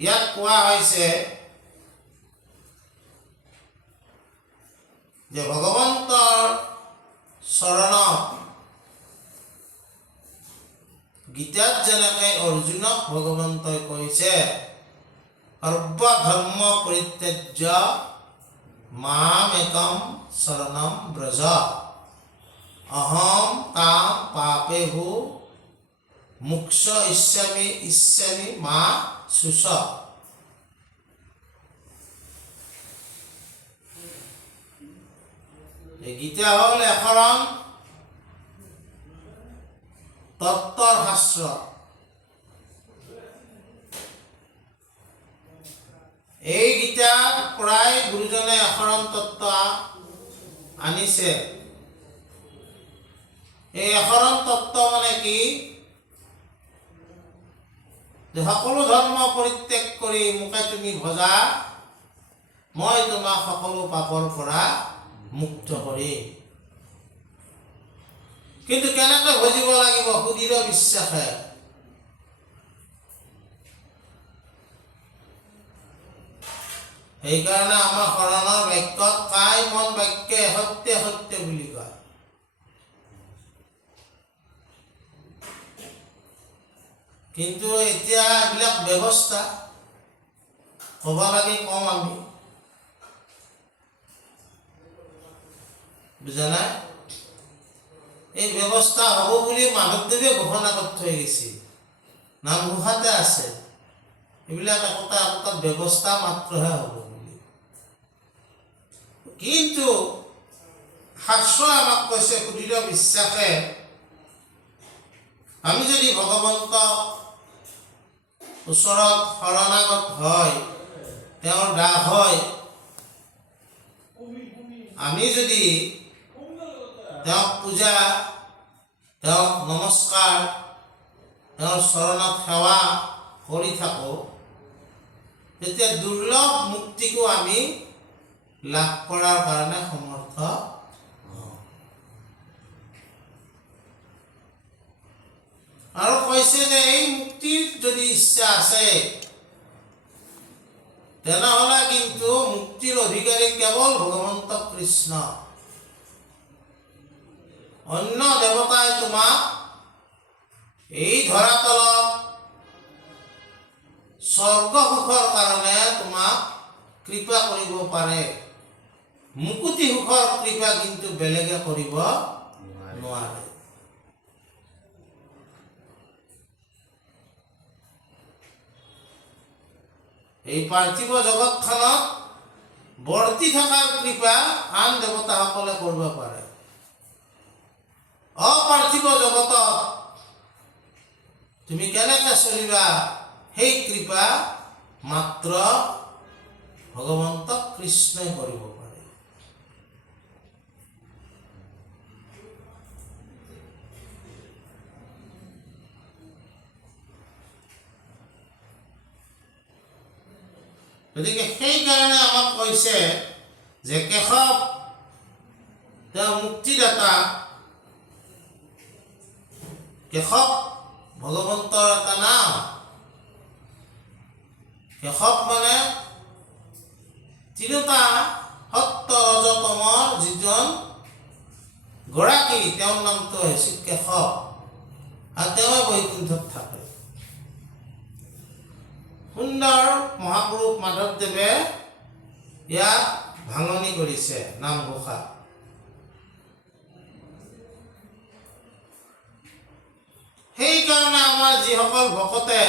ইয়াত কোৱা হৈছে যে ভগৱন্তৰ চৰণত গীতাত যেনেকৈ অৰ্জুনক ভগৱন্তই কৈছে সৰ্বধৰ্ম পৰিত্যাজ্য মাম একম শৰণম ব্ৰজ অহম তাম পাপেহু মোক্ষ ইচ্ছামি মা শুচ গীতা হ'ল এখন তত্ত্বৰ শাস্ত্ৰ এই গীতাত প্ৰায় গুৰুজনে এখন তত্ত্ব আনিছে এই এখন তত্ত্ব মানে কি যে সকলো ধৰ্ম পৰিত্যাগ কৰি মোকে তুমি ভজা মই তোমাক সকলো পাপৰ পৰা মুক্ত কৰিম কিন্তু কেনেকৈ ভজিব লাগিব সুদৃঢ় বিশ্বাসে সেইকাৰণে আমাৰ শৰণৰ বাক্যত কাই মন বাক্যে সত্য সত্য বুলি কয় কিন্তু এতিয়া এইবিলাক ব্যৱস্থা ক'ব লাগে কম আমি বুজা নাই এই ব্যৱস্থা হ'ব বুলি মাধৱদেৱে ঘোষণা কৰি থৈ গৈছিল নামঘোষাতে আছে, এইবিলাক একোটা একোটা ব্যৱস্থা মাত্ৰহে হ'ব বুলি। কিন্তু শাস্ত্ৰই আমাক কৈছে সুদৃঢ় বিশ্বাসে আমি যদি ভগৱন্তক ওচৰত শৰণাগত হয়, তেওঁৰ দাস হয়, আমি যদি তেওঁক পূজা, তেওঁক নমস্কাৰ, তেওঁৰ চৰণত সেৱা কৰি থাকোঁ, তেতিয়া দুৰ্লভ মুক্তিকো আমি লাভ কৰাৰ কাৰণে সমৰ্থ হওঁ। আৰু কৈছে যে এই মুক্তিৰ যদি ইচ্ছা আছে, তেনেহ'লে কিন্তু মুক্তিৰ অধিকাৰী কেৱল ভগৱন্ত কৃষ্ণ। অন্য দেৱতাই তোমাক এই ধৰাতলত স্বৰ্গ সুখৰ কাৰণে তোমাক কৃপা কৰিব পাৰে, মুকুতি সুখৰ কৃপা কিন্তু বেলেগে কৰিব নোৱাৰে। এই পাৰ্থিৱ জগতখনত বৰ্তি থকাৰ কৃপা আন দেৱতাসকলে কৰিব পাৰে। অপাৰ্থিৱ জগতত তুমি কেনেকৈ চলিবা, সেই কৃপা মাত্ৰ ভগৱন্ত কৃষ্ণই কৰিব পাৰে। গতিকে সেইকাৰণে আমাক কৈছে যে কেশৱ তেওঁ মুক্তিদাতা, কেশৱ ভগৱন্তৰ এটা নাম। কেশৱ মানে তিনিটা সত্য ৰজতমৰ যিজন গৰাকী, তেওঁৰ নামটো হৈছে কেশৱ, আৰু তেওঁ বৈকুণ্ঠত থাকে। সুন্দৰ মহাপুৰুষ মাধৱদেৱে ইয়াক ভাঙনি কৰিছে নামঘোষা। সেইকাৰণে আমাৰ যিসকল ভকতে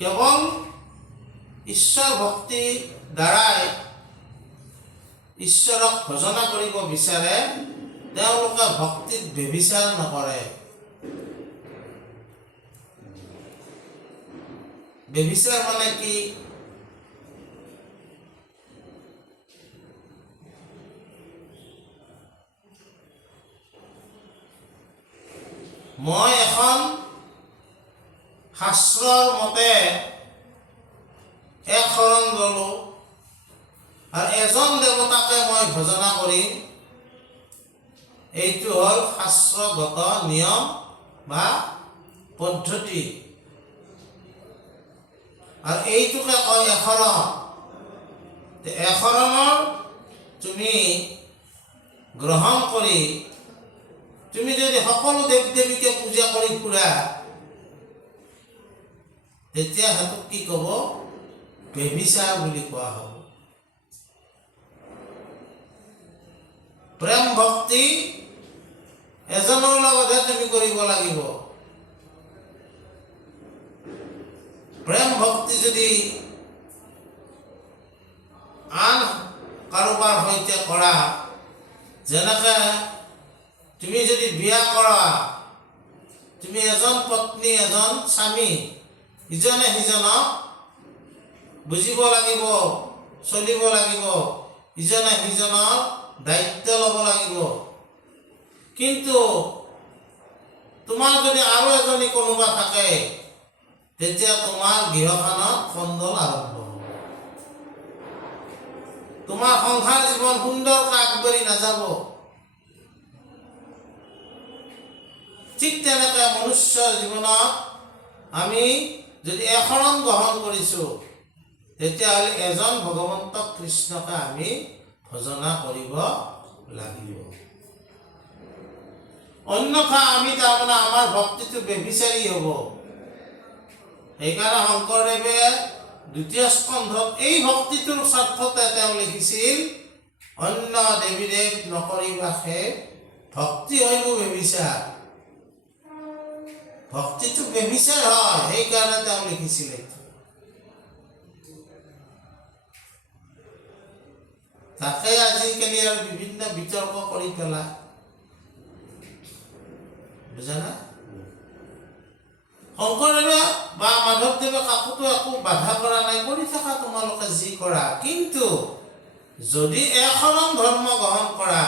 কেৱল ঈশ্বৰ ভক্তিৰ দ্বাৰাই ঈশ্বৰক ভজনা কৰিব বিচাৰে, তেওঁলোকে ভক্তিত ব্যভিচাৰ নকৰে। ব্যভিচাৰ মানে কি? মই এখন শাস্ত্ৰৰ মতে এক শৰণ ল'লো আৰু এজন দেৱতাকে মই ভজনা কৰিম, এইটো হ'ল শাস্ত্ৰগত নিয়ম বা পদ্ধতি। আৰু এইটোকে কয় এশৰণ। এশৰণৰ তুমি গ্ৰহণ কৰি তুমি যদি সকলো দেৱ দেৱীকে পূজা কৰি ফুৰা, তেতিয়া সেইটোক কি ক'ব? ব্যভিচাৰ বুলি কোৱা হ'ব। প্ৰেম ভক্তি এজনৰ লগতহে তুমি কৰিব লাগিব। প্ৰেম ভক্তি যদি আন কাৰোবাৰ সৈতে কৰা, যেনেকৈ তুমি যদি বিয়া কৰা, তুমি এজন পত্নী এজন স্বামী, ইজনে সিজনক বুজিব লাগিব, চলিব লাগিব, ইজনে সিজনৰ দায়িত্ব ল'ব লাগিব। কিন্তু তোমাৰ যদি আৰু এজনী কোনোবা থাকে, তেতিয়া তোমাৰ গৃহখনত কন্দল আৰম্ভ হ'ব। তোমাৰ সংসাৰ জীৱন সুন্দৰকৈ আগবাঢ়ি নাযাব। ঠিক তেনেকৈ মনুষ্য জীৱনত আমি যদি এশৰণ গ্ৰহণ কৰিছোঁ, তেতিয়াহ'লে এজন ভগৱন্ত কৃষ্ণকে আমি ভজনা কৰিব লাগিব। অন্যথা আমি তাৰমানে আমাৰ ভক্তিটো ব্যভিচাৰী হ'ব। সেইকাৰণে শংকৰদেৱে দ্বিতীয় স্কন্ধত এই ভক্তিটোৰ স্বাৰ্থতে তেওঁ লিখিছিল, অন্য দেৱী দেৱ নকৰিবা সে, ভক্তি হইব ব্যভিচাৰ। ভক্তিটো বেমিচাৰ হয়, সেইকাৰণে তেওঁ লিখিছিলে। তাকে আজিকালি আৰু বিভিন্ন বিতৰ্ক কৰি পেলাই, বুজা না? শংকৰদেৱে বা মাধৱদেৱে কাকোতো একো বাধা কৰা নাই, কৰি থকা তোমালোকে যি কৰা, কিন্তু যদি একশৰণ ধৰ্ম গ্ৰহণ কৰা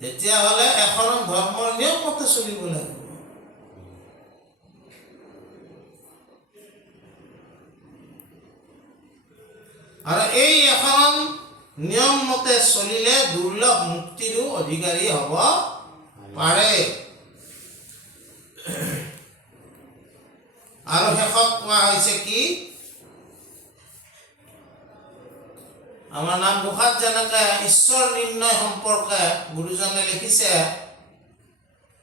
তেতিয়াহ'লে একশৰণ ধৰ্মৰ নিয়ম মতে চলিব লাগিব। আৰু এই একশৰণ নিয়ম মতে চলিলে দুৰ্লভ মুক্তিৰো অধিকাৰী হ'ব পাৰে। আৰু শেষত কোৱা হৈছে কি, আমাৰ নামঘোষাত যেনেকে ঈশ্বৰ নিৰ্ণয় সম্পৰ্কে গুৰুজনে লিখিছে,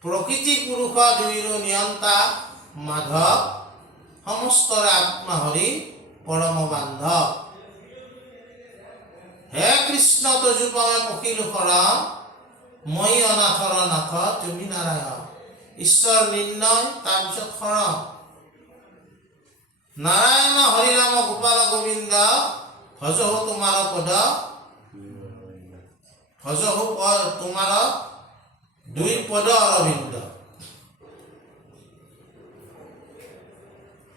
প্ৰকৃতি পুৰুষ দুইৰো নিয়ন্তা মাধৱ, সমস্তৰে আত্মা হৰি পৰম বান্ধৱ। হে কৃষ্ণ তজুপমে পখিলো শৰণ, মই অনাথৰ নাথ তুমি নাৰায়ণ। ঈশ্বৰ নিৰ্ণয়, তাৰপিছত শৰণ। নাৰায়ণ হৰি ৰাম গোপাল গোবিন্দ, ভজহো তোমাৰ পদ, ভজহো তোমাৰ দুই পদ অৰবিন্দ।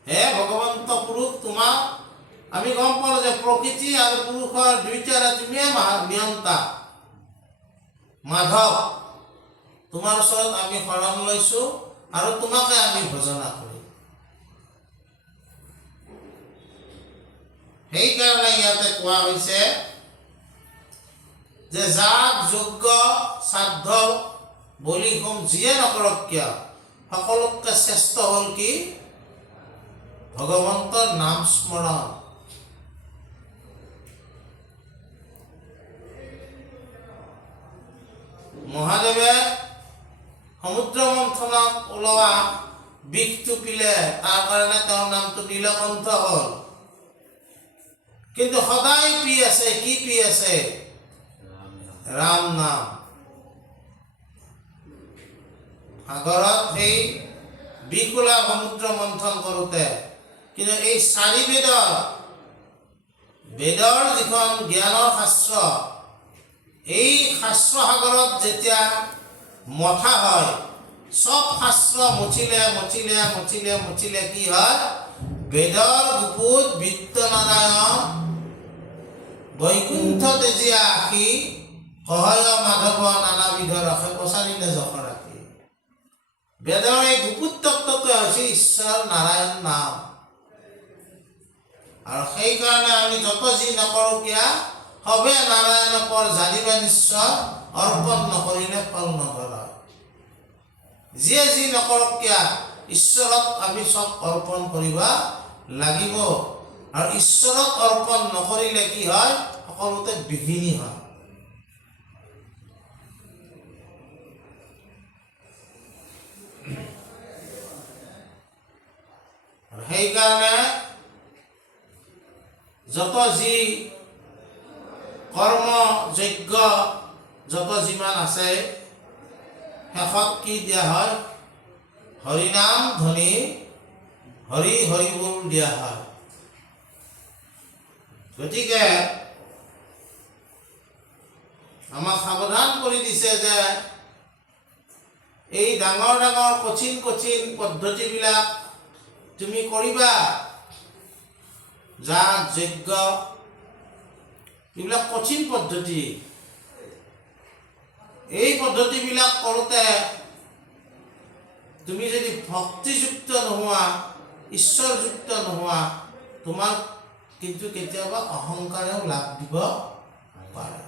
হে ভগৱন্ত পুৰুষ, তোমাক আমি গম পালো যে প্ৰকৃতি আৰু পুৰুষৰ দুইটাৰে তুমিয়ে নিয়ন্তা মাধৱ। তোমাৰ ওচৰত আমি শৰণ লৈছো আৰু তোমাকে আমি ভজনা কৰিম। সেইকাৰণে ইয়াতে কোৱা হৈছে যে যাক যোগ্য শ্ৰাদ্ধ বলি হোম যিয়ে নকৰক কিয়, সকলোতকৈ শ্ৰেষ্ঠ হ'ল কি, ভগৱন্তৰ নাম স্মৰণ। মহাদেৱে সমুদ্ৰ মন্থনত ওলোৱা বিষটো পিলে, তাৰ কাৰণে তেওঁৰ নামটো নীলকণ্ঠ হ'ল। কিন্তু সদায় পি আছে, কি পি আছে? ৰাম নাম। সাগৰত সেই বিষ ওলাই সমুদ্ৰ মন্থন কৰোঁতে, কিন্তু এই চাৰি বেদৰ যিখন জ্ঞানৰ শাস্ত্ৰ, এই শাস্ত্ৰ সাগৰত যেতিয়া মথা হয়, চব শাস্ত্ৰ মচিলে কি হয়? বেদৰ গুপুত বিত্তনাৰায়ণ বৈকুণ্ঠ তেজীয়া আশী, সহায় মাধৱ নানাবিধ ৰসে প্ৰচাৰিলে যশ ৰাখি। বেদৰ এই গুপুত তত্ত্বটো হৈছে ঈশ্বৰ নাৰায়ণ নাম। আৰু সেইকাৰণে আমি যত যি নকৰোঁ কিয়া, সবে নাৰায়ণ পৰ জানিবা নিশ্চয়, অৰ্পণ নকৰিলে ফল নধৰা। যিয়ে যি নকৰক কিয়া, ঈশ্বৰক আমি চব অৰ্পণ কৰিবা লাগিব। আৰু ঈশ্বৰক অৰ্পণ নকৰিলে কি হয়? সকলোতে বিঘিনি হয়। সেইকাৰণে যত যি কৰ্ম যজ্ঞ যত যিমান আছে, শেষত কি দিয়া হয়? হৰিনাম ধ্বনি, হৰি হৰি বল দিয়া হয়। গতিকে আমাক সাৱধান কৰি দিছে যে এই ডাঙৰ ডাঙৰ কঠিন পদ্ধতিবিলাক তুমি কৰিবা। যাগ যজ্ঞ এইবিলাক কঠিন পদ্ধতি। এই পদ্ধতিবিলাক কৰোঁতে তুমি যদি ভক্তিযুক্ত নোহোৱা, ঈশ্বৰযুক্ত নোহোৱা, তোমাক কিন্তু কেতিয়াবা অহংকাৰেও লাভ দিব পাৰে।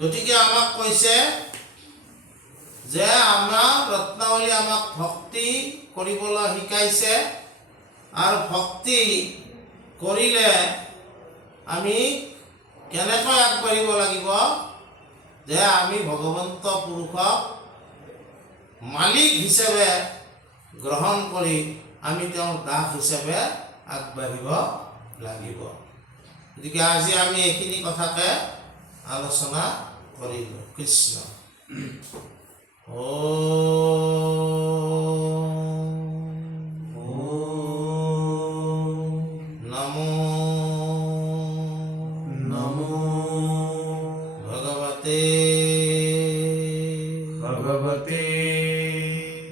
গতিকে আমাক কৈছে যে আমাৰ ৰত্নাৱলী আমাক ভক্তি কৰিবলৈ শিকাইছে। আৰু ভক্তি কৰিলে আমি কেনেকৈ আগবাঢ়িব লাগিব? যে আমি ভগৱন্ত পুৰুষক মালিক হিচাপে গ্ৰহণ কৰি আমি তেওঁৰ দাস হিচাপে আগবাঢ়িব লাগিব। গতিকে আজি আমি এইখিনি কথাকে আলোচনা কৰিলোঁ। কৃষ্ণ। নমো নমো ভগবতে ভগবতে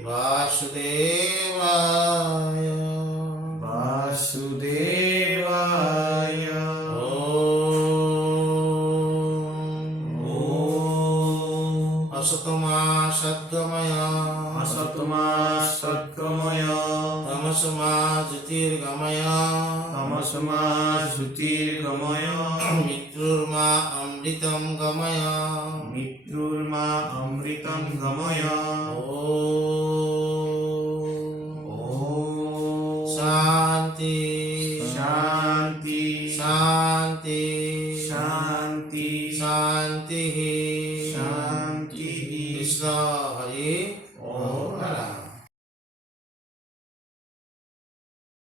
বাসুদেবায় বাসুদেবায় অসতমা সদ্গময় অসতমা সৎগময় তমসমা জ্যোতির্গময় তমসমা জ্যোতির্গময় মৃত্যুর্মা অমৃতম গময় মৃত্যুর্মা অমৃতম গময় শান্তি